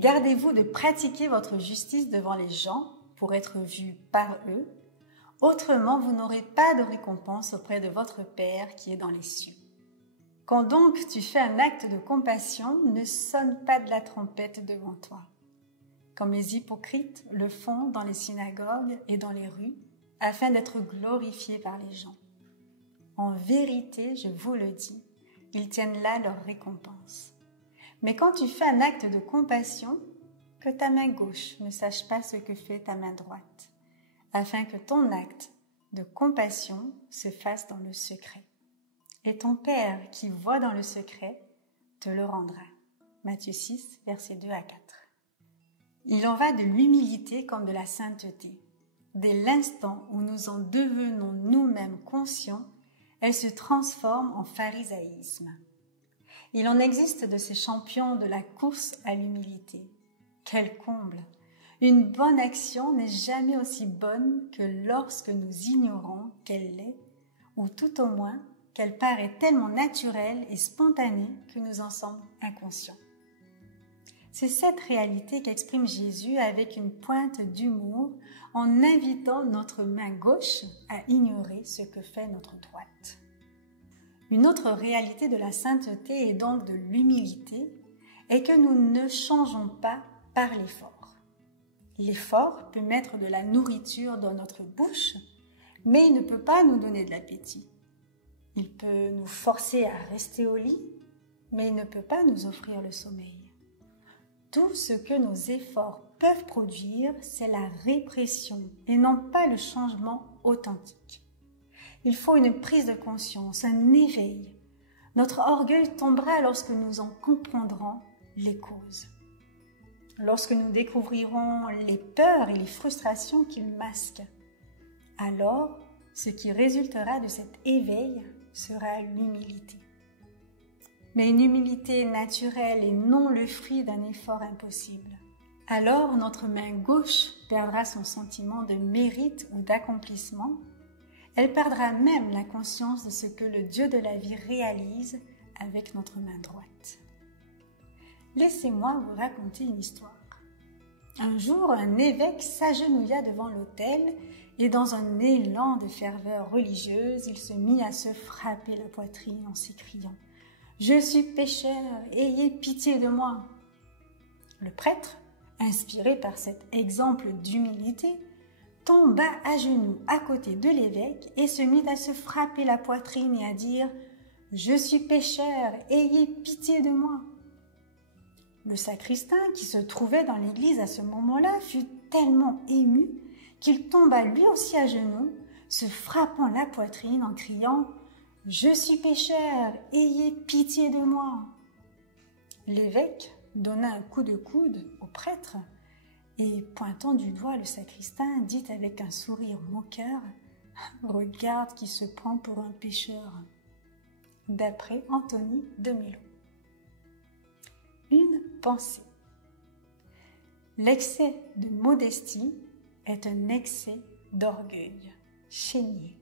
Gardez-vous de pratiquer votre justice devant les gens pour être vu par eux. Autrement, vous n'aurez pas de récompense auprès de votre Père qui est dans les cieux. Quand donc tu fais un acte de compassion, ne sonne pas de la trompette devant toi, comme les hypocrites le font dans les synagogues et dans les rues, afin d'être glorifiés par les gens. En vérité, je vous le dis, ils tiennent là leur récompense. Mais quand tu fais un acte de compassion, que ta main gauche ne sache pas ce que fait ta main droite, afin que ton acte de compassion se fasse dans le secret. Et ton Père qui voit dans le secret te le rendra. Matthieu 6, versets 2 à 4. Il en va de l'humilité comme de la sainteté. Dès l'instant où nous en devenons nous-mêmes conscients, elle se transforme en pharisaïsme. Il en existe de ces champions de la course à l'humilité. Quel comble! Une bonne action n'est jamais aussi bonne que lorsque nous ignorons qu'elle l'est, ou tout au moins qu'elle paraît tellement naturelle et spontanée que nous en sommes inconscients. C'est cette réalité qu'exprime Jésus avec une pointe d'humour en invitant notre main gauche à ignorer ce que fait notre droite. Une autre réalité de la sainteté et donc de l'humilité est que nous ne changeons pas par l'effort. L'effort peut mettre de la nourriture dans notre bouche, mais il ne peut pas nous donner de l'appétit. Il peut nous forcer à rester au lit, mais il ne peut pas nous offrir le sommeil. Tout ce que nos efforts peuvent produire, c'est la répression et non pas le changement authentique. Il faut une prise de conscience, un éveil. Notre orgueil tombera lorsque nous en comprendrons les causes. Lorsque nous découvrirons les peurs et les frustrations qu'il masque, alors ce qui résultera de cet éveil sera l'humilité. Mais une humilité naturelle et non le fruit d'un effort impossible. Alors notre main gauche perdra son sentiment de mérite ou d'accomplissement. Elle perdra même la conscience de ce que le Dieu de la vie réalise avec notre main droite. Laissez-moi vous raconter une histoire. Un jour, un évêque s'agenouilla devant l'autel et dans un élan de ferveur religieuse, il se mit à se frapper la poitrine en s'écriant « Je suis pécheur, ayez pitié de moi !» Le prêtre, inspiré par cet exemple d'humilité, tomba à genoux à côté de l'évêque et se mit à se frapper la poitrine et à dire « Je suis pécheur, ayez pitié de moi !» Le sacristain, qui se trouvait dans l'église à ce moment-là, fut tellement ému qu'il tomba lui aussi à genoux, se frappant la poitrine en criant « Je suis pécheur, ayez pitié de moi !» L'évêque donna un coup de coude au prêtre et, pointant du doigt le sacristain, dit avec un sourire moqueur « Regarde qui se prend pour un pécheur !» D'après Anthony de Mello. Une pensée. L'excès de modestie est un excès d'orgueil. Chénier.